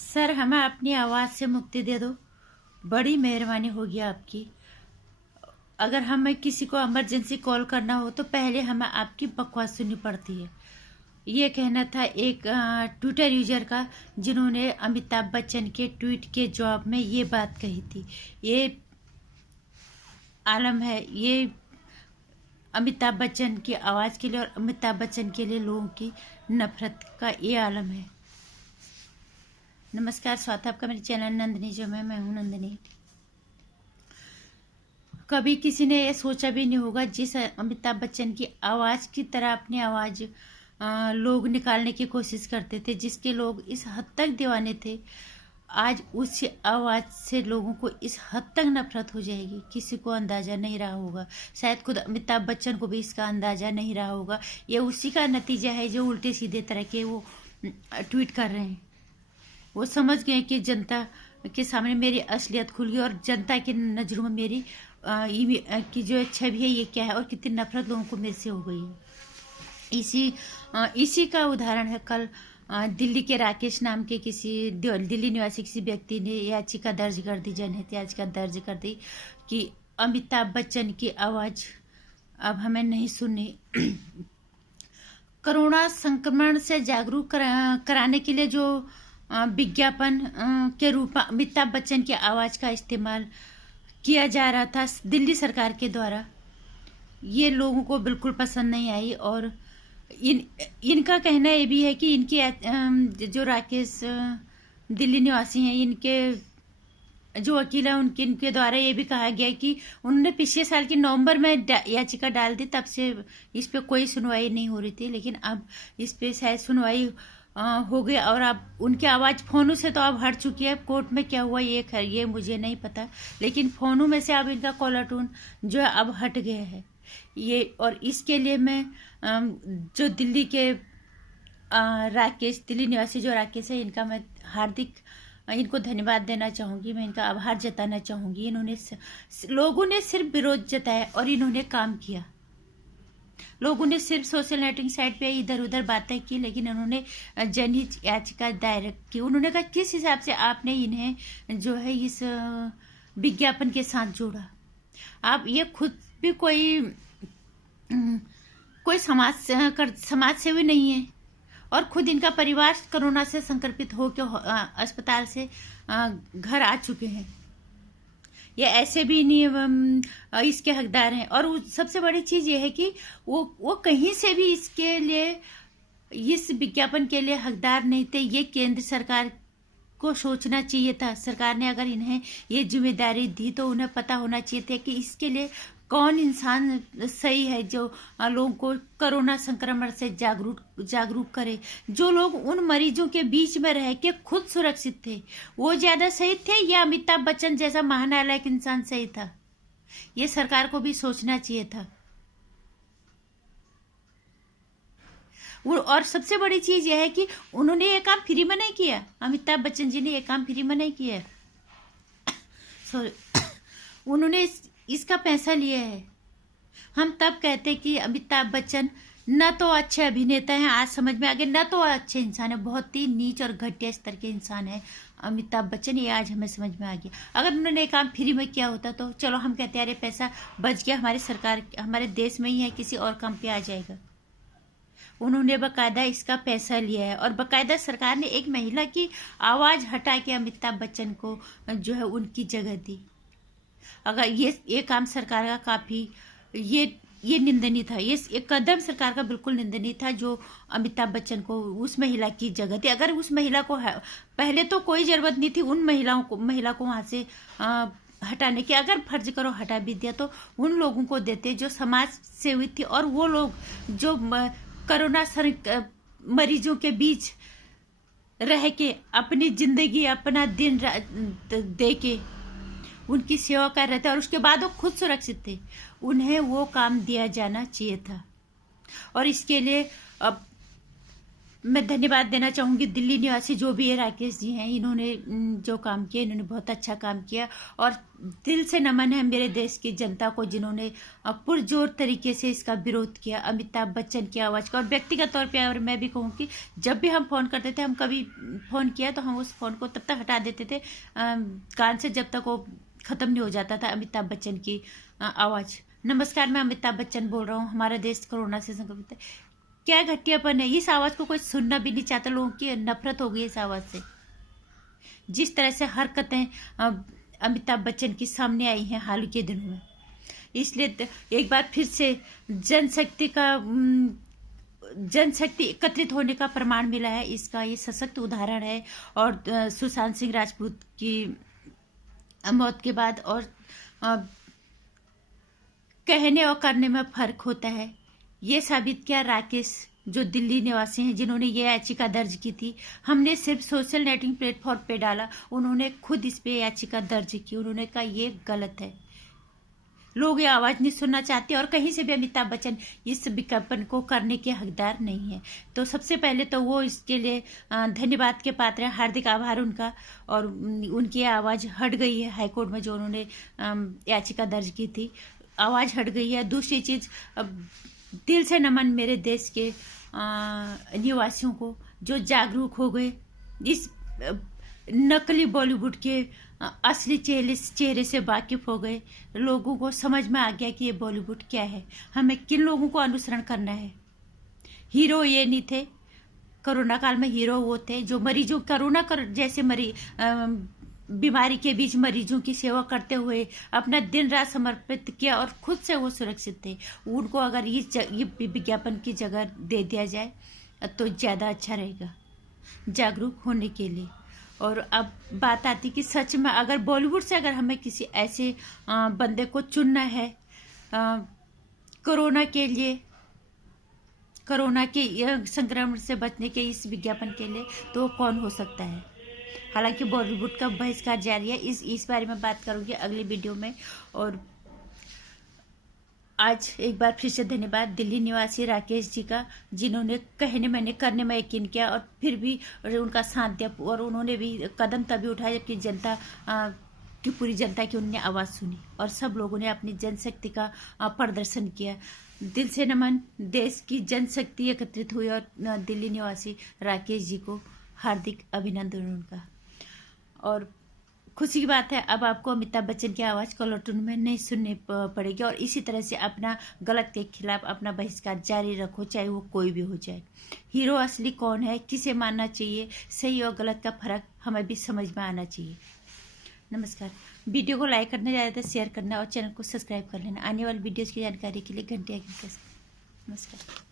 Sir, हमें अपनी आवाज़ से मुक्ति दे दो। बड़ी मेहरबानी होगी आपकी। अगर हमें किसी को इमरजेंसी कॉल करना हो तो पहले हमें आपकी बकवास सुननी पड़ती है। ये कहना था एक ट्विटर यूजर का, जिन्होंने अमिताभ बच्चन के ट्वीट के जवाब में ये बात कही थी। ये आलम है, ये अमिताभ बच्चन की आवाज़ के लिए और अमिताभ बच्चन के लिए लोगों की नफरत का ये आलम है। नमस्कार, स्वागत है आपका मेरे चैनल नंदिनी जो मैं हूं नंदिनी। कभी किसी ने ये सोचा भी नहीं होगा, जिस अमिताभ बच्चन की आवाज़ की तरह अपनी आवाज़ लोग निकालने की कोशिश करते थे, जिसके लोग इस हद तक दीवाने थे, आज उस आवाज़ से लोगों को इस हद तक नफरत हो जाएगी, किसी को अंदाज़ा नहीं रहा होगा। शायद खुद अमिताभ बच्चन को भी इसका अंदाज़ा नहीं रहा होगा। ये उसी का नतीजा है जो उल्टे सीधे तरह के वो ट्वीट कर रहे हैं। वो समझ गए कि जनता के सामने मेरी असलियत खुल गई और जनता की नज़रों में मेरी की जो छवि है ये क्या है और कितनी नफरत लोगों को मेरे से हो गई है। इसी का उदाहरण है कल दिल्ली के राकेश नाम के किसी दिल्ली निवासी किसी व्यक्ति ने याचिका दर्ज कर दी, जनहित याचिका दर्ज कर दी कि अमिताभ बच्चन की आवाज़ अब हमें नहीं सुननी। कोरोना संक्रमण से जागरूक कराने के लिए जो विज्ञापन के रूप में अमिताभ बच्चन की आवाज़ का इस्तेमाल किया जा रहा था दिल्ली सरकार के द्वारा, ये लोगों को बिल्कुल पसंद नहीं आई। और इनका कहना ये भी है कि इनकी जो राकेश दिल्ली निवासी हैं, इनके जो वकील हैं इनके द्वारा ये भी कहा गया कि उन्होंने पिछले साल की नवंबर में याचिका डाल दी, तब से इस पे कोई सुनवाई नहीं हो रही थी, लेकिन अब इस पे शायद सुनवाई हो गया और अब उनकी आवाज़ फ़ोनों से तो अब हट चुकी है। कोर्ट में क्या हुआ ये खैर ये मुझे नहीं पता, लेकिन फ़ोनों में से अब इनका कॉलर टून जो है अब हट गया है ये। और इसके लिए मैं जो दिल्ली के राकेश दिल्ली निवासी जो राकेश है, इनका मैं हार्दिक इनको धन्यवाद देना चाहूँगी, मैं इनका आभार जताना चाहूँगी। इन्होंने लोगों ने सिर्फ विरोध जताया और इन्होंने काम किया। लोगों ने सिर्फ सोशल नेटवर्किंग साइट पे इधर उधर बातें की, लेकिन उन्होंने जनहित याचिका दायर की। उन्होंने कहा किस हिसाब से आपने इन्हें जो है इस विज्ञापन के साथ जोड़ा। आप ये खुद भी कोई समाज सेवी नहीं है और खुद इनका परिवार कोरोना से संक्रमित होकर अस्पताल से घर आ चुके हैं। ये ऐसे भी नहीं इसके हकदार हैं। और सबसे बड़ी चीज़ ये है कि वो कहीं से भी इसके लिए इस विज्ञापन के लिए हकदार नहीं थे। ये केंद्र सरकार को सोचना चाहिए था। सरकार ने अगर इन्हें ये जिम्मेदारी दी तो उन्हें पता होना चाहिए था कि इसके लिए कौन इंसान सही है जो लोगों को कोरोना संक्रमण से जागरूक करे। जो लोग उन मरीजों के बीच में रह के खुद सुरक्षित थे, वो ज़्यादा सही थे या अमिताभ बच्चन जैसा महानालायक इंसान सही था? ये सरकार को भी सोचना चाहिए था। और सबसे बड़ी चीज़ यह है कि उन्होंने ये काम फ्री में नहीं किया। अमिताभ बच्चन जी ने ये काम फ्री में नहीं किया सॉरी उन्होंने इसका पैसा लिया है। हम तब कहते कि अमिताभ बच्चन न तो अच्छे अभिनेता हैं, आज समझ में आ गए, न तो अच्छे इंसान है, बहुत ही नीच और घटिया स्तर के इंसान है अमिताभ बच्चन, ये आज हमें समझ में आ गया। अगर उन्होंने काम फ्री में किया होता तो चलो हम कहते हैं अरे पैसा बच गया, हमारी सरकार हमारे देश में ही है, किसी और काम पे आ जाएगा। उन्होंने बाकायदा इसका पैसा लिया है और बाकायदा सरकार ने एक महिला की आवाज़ हटा के अमिताभ बच्चन को जो है उनकी जगह दी। अगर ये काम सरकार का काफ़ी ये निंदनीय था। ये एक कदम सरकार का बिल्कुल निंदनीय था जो अमिताभ बच्चन को उस महिला की जगह थी। अगर उस महिला को पहले तो कोई ज़रूरत नहीं थी उन महिला को वहाँ से हटाने की। अगर फर्ज करो हटा भी दिया तो उन लोगों को देते जो समाज सेवी थी और वो लोग जो कोरोना मरीजों के बीच रह के अपनी जिंदगी अपना दिन दे के उनकी सेवा कर रहे थे और उसके बाद वो खुद सुरक्षित थे, उन्हें वो काम दिया जाना चाहिए था। और इसके लिए अब मैं धन्यवाद देना चाहूँगी दिल्ली निवासी जो भी है राकेश जी हैं, इन्होंने जो काम किया, इन्होंने बहुत अच्छा काम किया और दिल से नमन है मेरे देश की जनता को जिन्होंने पुरजोर तरीके से इसका विरोध किया अमिताभ बच्चन की आवाज़ का। और व्यक्तिगत तौर पे अगर मैं भी कहूँ कि जब भी हम फ़ोन करते थे, हम कभी फ़ोन किया तो हम उस फ़ोन को तब तक हटा देते थे कान से जब तक वो ख़त्म नहीं हो जाता था अमिताभ बच्चन की आवाज़। नमस्कार, मैं अमिताभ बच्चन बोल रहा हूँ। हमारा देश कोरोना से संक्रमित है। क्या घटियापन है, इस आवाज़ को कोई सुनना भी नहीं चाहता। लोगों की नफरत हो गई इस आवाज़ से। जिस तरह से हरकतें अमिताभ बच्चन की सामने आई हैं हाल के दिनों में, इसलिए एक बार फिर से जनशक्ति एकत्रित होने का प्रमाण मिला है। इसका ये सशक्त उदाहरण है। और सुशांत सिंह राजपूत की मौत के बाद और कहने और करने में फर्क होता है, ये साबित किया राकेश जो दिल्ली निवासी हैं, जिन्होंने ये याचिका दर्ज की थी। हमने सिर्फ सोशल नेटवर्किंग प्लेटफॉर्म पे डाला, उन्होंने खुद इस पे याचिका दर्ज की। उन्होंने कहा ये गलत है, लोग ये आवाज़ नहीं सुनना चाहते और कहीं से भी अमिताभ बच्चन इस विज्ञापन को करने के हकदार नहीं है। तो सबसे पहले तो वो इसके लिए धन्यवाद के पात्र हैं, हार्दिक आभार उनका। और उनकी आवाज़ हट गई है हाईकोर्ट में, जो उन्होंने याचिका दर्ज की थी, आवाज़ हट गई है। दूसरी चीज़, दिल से नमन मेरे देश के निवासियों को जो जागरूक हो गए, इस नकली बॉलीवुड के असली चेहरे से वाकिफ हो गए। लोगों को समझ में आ गया कि ये बॉलीवुड क्या है, हमें किन लोगों को अनुसरण करना है। हीरो ये नहीं थे कोरोना काल में, हीरो वो थे जो मरीजों कोरोना जैसे बीमारी के बीच मरीजों की सेवा करते हुए अपना दिन रात समर्पित किया और खुद से वो सुरक्षित थे। उनको अगर ये विज्ञापन की जगह दे दिया जाए तो ज़्यादा अच्छा रहेगा जागरूक होने के लिए। और अब बात आती कि सच में अगर बॉलीवुड से अगर हमें किसी ऐसे बंदे को चुनना है कोरोना के लिए, कोरोना के संक्रमण से बचने के इस विज्ञापन के लिए, तो कौन हो सकता है। हालांकि बॉलीवुड का बहिष्कार जारी है, इस बारे में बात करूंगी अगली वीडियो में। और आज एक बार फिर से धन्यवाद दिल्ली निवासी राकेश जी का, जिन्होंने कहने मैंने करने में यकीन किया और फिर भी उनका साथ दिया। और उन्होंने भी कदम तभी उठाया जबकि जनता की पूरी जनता की उन्होंने आवाज़ सुनी और सब लोगों ने अपनी जनशक्ति का प्रदर्शन किया। दिल से नमन, देश की जनशक्ति एकत्रित हुई और दिल्ली निवासी राकेश जी को हार्दिक अभिनंदन उनका। और खुशी की बात है, अब आपको अमिताभ बच्चन की आवाज़ कलर टून में नहीं सुननी पड़ेगी। और इसी तरह से अपना गलत के खिलाफ अपना बहिष्कार जारी रखो, चाहे वो कोई भी हो जाए। हीरो असली कौन है, किसे मानना चाहिए, सही और गलत का फर्क हमें भी समझ में आना चाहिए। नमस्कार। वीडियो को लाइक करना, ज़्यादा शेयर करना और चैनल को सब्सक्राइब कर लेना। आने वाली वीडियोज़ की जानकारी के लिए घंटे नमस्कार।